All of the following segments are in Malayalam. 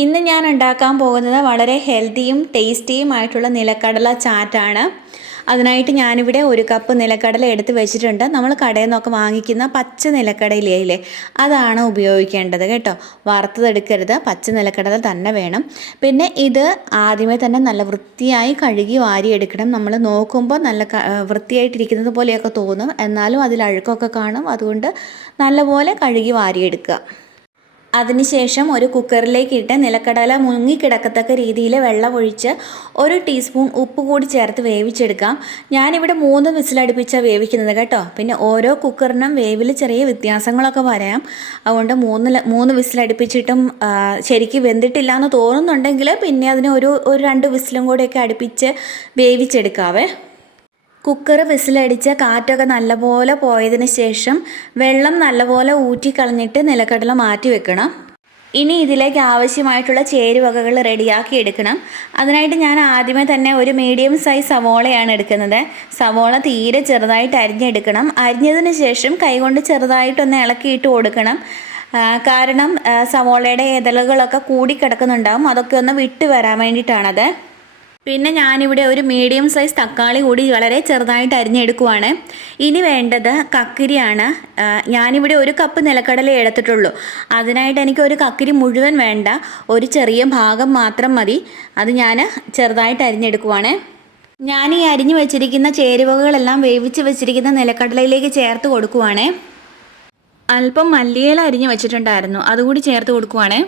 ഇന്ന് ഞാൻ ഉണ്ടാക്കാൻ പോകുന്നത് വളരെ ഹെൽത്തിയും ടേസ്റ്റിയുമായിട്ടുള്ള നിലക്കടല ചാറ്റാണ്. അതിനായിട്ട് ഞാനിവിടെ 1 കപ്പ് നിലക്കടല എടുത്ത് വെച്ചിട്ടുണ്ട്. നമ്മൾ കടയിൽ നിന്നൊക്കെ വാങ്ങിക്കുന്ന പച്ച നിലക്കടലയില്ലേ, അതാണ് ഉപയോഗിക്കേണ്ടത് കേട്ടോ. വറുത്തതെടുക്കരുത്, പച്ച നിലക്കടല തന്നെ വേണം. പിന്നെ ഇത് ആദ്യമേ തന്നെ നല്ല വൃത്തിയായി കഴുകി വാരിയെടുക്കണം. നമ്മൾ നോക്കുമ്പോൾ നല്ല വൃത്തിയായിട്ടിരിക്കുന്നത് പോലെയൊക്കെ തോന്നും, എന്നാലും അതിൽ അഴുക്കൊക്കെ കാണും. അതുകൊണ്ട് നല്ലപോലെ കഴുകി വാരിയെടുക്കുക. അതിനുശേഷം ഒരു കുക്കറിലേക്ക് ഇട്ട് നിലക്കടല മുങ്ങിക്കിടക്കത്തക്ക രീതിയിൽ വെള്ളം ഒഴിച്ച് 1 ടീസ്പൂൺ ഉപ്പ് കൂടി ചേർത്ത് വേവിച്ചെടുക്കാം. ഞാനിവിടെ 3 വിസിലടുപ്പിച്ചാണ് വേവിക്കുന്നത് കേട്ടോ. പിന്നെ ഓരോ കുക്കറിനും വേവിൽ ചെറിയ വ്യത്യാസങ്ങളൊക്കെ വരാം. അതുകൊണ്ട് 3 വിസിലടുപ്പിച്ചിട്ടും ശരിക്കും വെന്തിട്ടില്ല എന്ന് തോന്നുന്നുണ്ടെങ്കിൽ പിന്നെ അതിന് ഒരു 2 വിസിലും കൂടെയൊക്കെ അടുപ്പിച്ച് വേവിച്ചെടുക്കാവേ. കുക്കർ വിസിലടിച്ച് കാറ്റൊക്കെ നല്ലപോലെ പോയതിന് ശേഷം വെള്ളം നല്ലപോലെ ഊറ്റിക്കളഞ്ഞിട്ട് നിലക്കടല മാറ്റി വെക്കണം. ഇനി ഇതിലേക്ക് ആവശ്യമായിട്ടുള്ള ചേരുവകകൾ റെഡിയാക്കി എടുക്കണം. അതിനായിട്ട് ഞാൻ ആദ്യമേ തന്നെ ഒരു മീഡിയം സൈസ് സവോളയാണ് എടുക്കുന്നത്. സവോള തീരെ ചെറുതായിട്ട് അരിഞ്ഞെടുക്കണം. അരിഞ്ഞതിന് ശേഷം കൈകൊണ്ട് ചെറുതായിട്ടൊന്ന് ഇളക്കിയിട്ട് കൊടുക്കണം. കാരണം സവോളയുടെ ഇതളുകളൊക്കെ കൂടിക്കിടക്കുന്നുണ്ടാവും, അതൊക്കെ ഒന്ന് വിട്ട് വരാൻ വേണ്ടിയിട്ടാണത്. പിന്നെ ഞാനിവിടെ ഒരു മീഡിയം സൈസ് തക്കാളി കൂടി വളരെ ചെറുതായിട്ട് അരിഞ്ഞെടുക്കുവാണ്. ഇനി വേണ്ടത് കക്കിരിയാണ്. ഞാനിവിടെ 1 കപ്പ് നിലക്കടല എടുത്തിട്ടുള്ളൂ. അതിനായിട്ട് എനിക്ക് ഒരു കക്കിരി മുഴുവൻ വേണ്ട, ഒരു ചെറിയ ഭാഗം മാത്രം മതി. അത് ഞാൻ ചെറുതായിട്ട് അരിഞ്ഞെടുക്കുവാണ്. ഞാൻ ഈ അരിഞ്ഞു വെച്ചിരിക്കുന്ന ചേരുവകളെല്ലാം വേവിച്ച് വെച്ചിരിക്കുന്ന നിലക്കടലയിലേക്ക് ചേർത്ത് കൊടുക്കുവാണ്. അല്പം മല്ലിയില അരിഞ്ഞു വെച്ചിട്ടുണ്ടായിരുന്നു, അതുകൂടി ചേർത്ത് കൊടുക്കുവാണ്.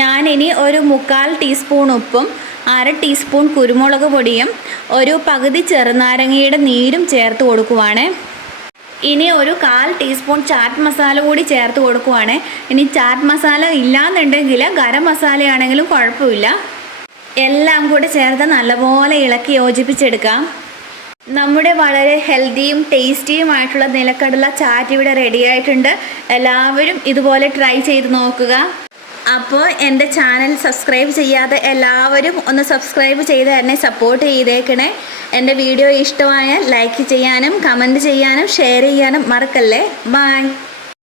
ഞാനിനി ഒരു 1/4 ടീസ്പൂൺ ഉപ്പും 1/2 ടീസ്പൂൺ കുരുമുളക് പൊടിയും ഒരു പകുതി ചെറുനാരങ്ങയുടെ നീരും ചേർത്ത് കൊടുക്കുവാണ്. ഇനി ഒരു 1/4 ടീസ്പൂൺ ചാറ്റ് മസാല കൂടി ചേർത്ത് കൊടുക്കുവാണ്. ഇനി ചാറ്റ് മസാല ഇല്ലാന്നുണ്ടെങ്കിൽ ഗരം മസാലയാണെങ്കിലും കുഴപ്പമില്ല. എല്ലാം കൂടി ചേർത്ത് നല്ലപോലെ ഇളക്കി യോജിപ്പിച്ചെടുക്കാം. നമ്മുടെ വളരെ ഹെൽത്തിയും ടേസ്റ്റിയുമായിട്ടുള്ള നിലക്കടല ചാറ്റ് ഇവിടെ റെഡി ആയിട്ടുണ്ട്. എല്ലാവരും ഇതുപോലെ ട്രൈ ചെയ്ത് നോക്കുക. അപ്പോൾ എൻ്റെ ചാനൽ സബ്സ്ക്രൈബ് ചെയ്യാതെ എല്ലാവരും ഒന്ന് സബ്സ്ക്രൈബ് ചെയ്ത് എന്നെ സപ്പോർട്ട് ചെയ്തേക്കണേ. എൻ്റെ വീഡിയോ ഇഷ്ടമായാൽ ലൈക്ക് ചെയ്യാനും കമൻറ്റ് ചെയ്യാനും ഷെയർ ചെയ്യാനും മറക്കല്ലേ. ബൈ.